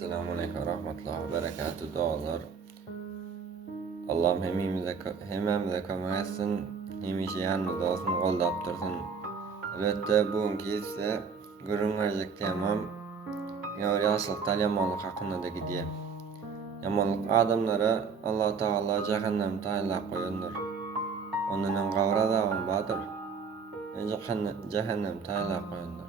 Assalamualaikum warahmatullahi wabarakatuh doğalar. Allah'ım hemimize kömek etsin. Hemişe yanımızda olsun, qoldap dursun. Elbette bugünkü ise görünmeyecek temam yaşlıktan yamanlık hakkında da gidiyor. Yamanlık adamlara Allah Teala cehennem tayinlap koyundur. Onunla kavra dağın badır. Cehennem tayinlap koyundur.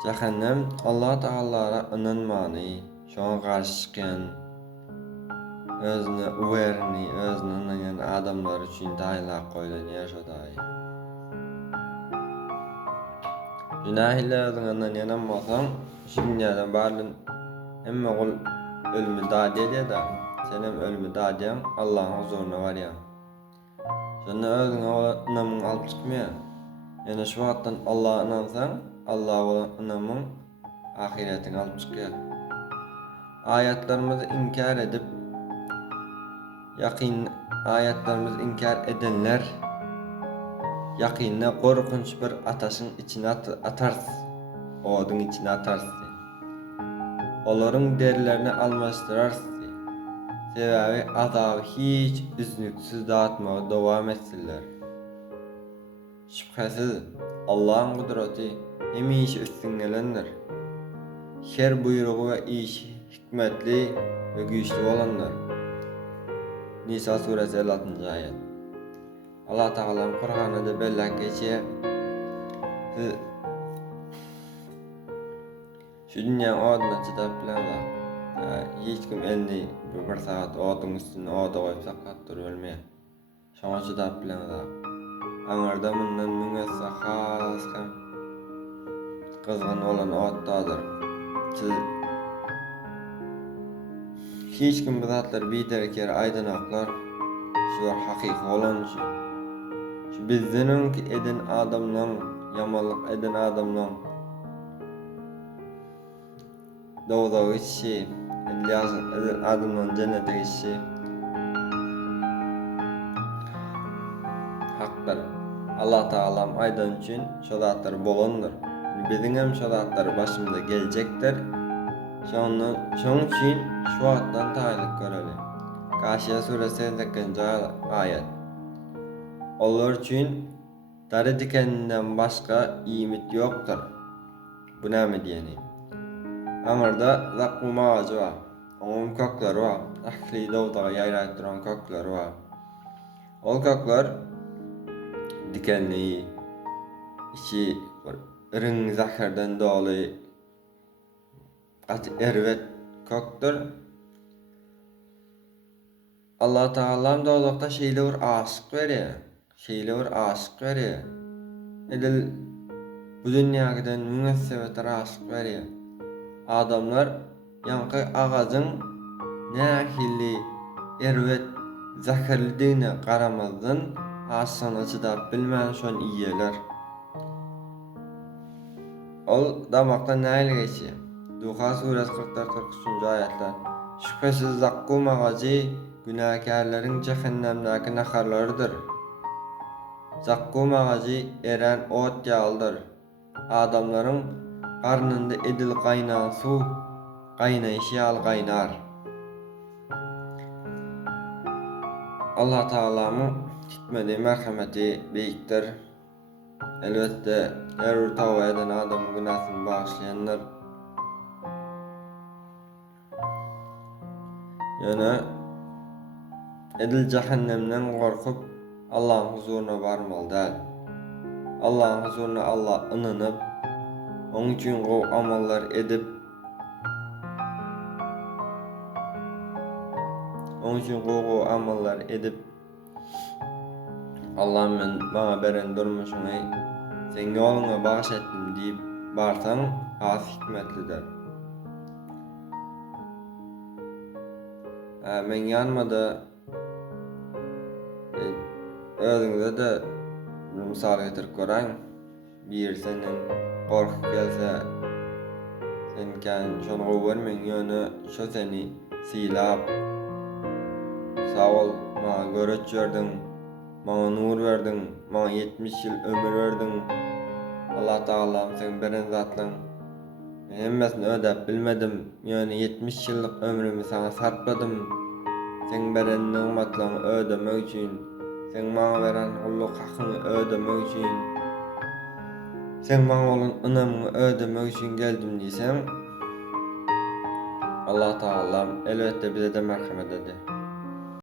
Cehennem Allah Teala'ya inanmany, şoňa garşy çykan, özüne uwerni, özüne inanan adamlar üçin taýinlap goýulan ýaşadaý. Günahlardan ýanamasaň, şu dünýäden barlyn hemme gul ölümi dadýar da, senem ölümi dadýan Allahyň huzuruna barýan. Şonda özüňe inamyň alyp çykmaýan. Ýene şu wagtdan Allah'a inansaň, Allah bolan inamyň ahiretini alyp çykýar. Ayatlarymyzy inkar edip, ayatlarymyzy inkar edenler ýakynda gorkunç bir ataşyň içine atarsyz. Oduň içine atarsyz. Olaryň derilerini almaşdyrarsyz. Sebäbi azaby hiç üznüksiz datmagy dowam etsinler. Şüphesiz Allah'ın kudreti hemişe üstüngelendir. Her buyruğu ve iş hikmetli ve güçlü olanlar. Nisa suresi 56. ayet. Allah Teala'nın Kur'an'da bellek geçiyor. Şu dünyanın oduna çıdap bilen var. Hiç kim elini bir saat odun üstüne oda koyup sakattır ölmeye. Şoňa çıdap bilen var. Aňarda mundan müňesi has hem kızgın olan otdadır. Hiç kim bu zatlar biderker aydınaklar şular hakiki olan şu. Bizden ki eden adamdan, yamanlık eden adamdan doğuda geçişi, eden adamdan cennete geçişi haklar. Allah Teala'm aydan üçün şu zatlar bolandır. Bizim hem şu zatlar başımıza gelecektir. Şoň üçin şu wagtdan taýinlik göreli. Gaşiya suresi 8. ayet. Onlar üçin dary dikeninden başga ýmit ýokdur. Bu näme diýeni? Aňarda zakkum ağacı var. Onun kökleri var. Ahli dowdaga ýaýrap duran kökleri var. Ol kökler dikenli, içi ırıň zaherden doly erwet kökdür. Allah Teala'm dowlukda şeýle bir aşyk berýär. Edil bu dünýäden münessebeter aşyk berýär. Adamlar ýanky agazyň nähili erwet zaherlidigine garamazdan aşygyna çydap bilmän şon iýeler. Ol damakda näle geçýär? Duha suresi 44-43. ayetler. Şüphesiz zakkum ağacı günahkarların cehennemdeki naharlarıdır. Zakkum ağacı eren ot yağıldır. Adamların karnında edil kaynayan su, kaynayışı yağıl kaynar. Allah Teala'mın hikmeti, merhameti beyiktir. Elbette her bir tavba eden adamın günahını bağışlayanlar. Yani edil cehennemden korkup Allah'ın huzuruna varmalı değil. Allah'ın huzuruna Allah inanıp onun için o amallar edip Allah'ım ben bana beren durmuşuna sen yoluna bağış ettim deyip barsan has hikmetlidir. Men ýanmada özüňize de misal getirip göreň. Bir senden gorkup gelse sen şonu goýbermeň ýöne şo seni silap sağ ol, maňa göreç berdiň, maňa nur berdiň, maňa 70 ýyl ömür berdiň. Allah Teala'm sen beren zatlaň hemmesini ödep bilmedim. Yani 70 yıllık ömrümü sana sarpladım. Sen beren nimetlerini ödemek için, sen maňa beren gulluk hakyny ödemek için, sen maňa bolan ynamyny ödemek için geldim diýsem, Allah Taalam elbette bize de merhamet eder.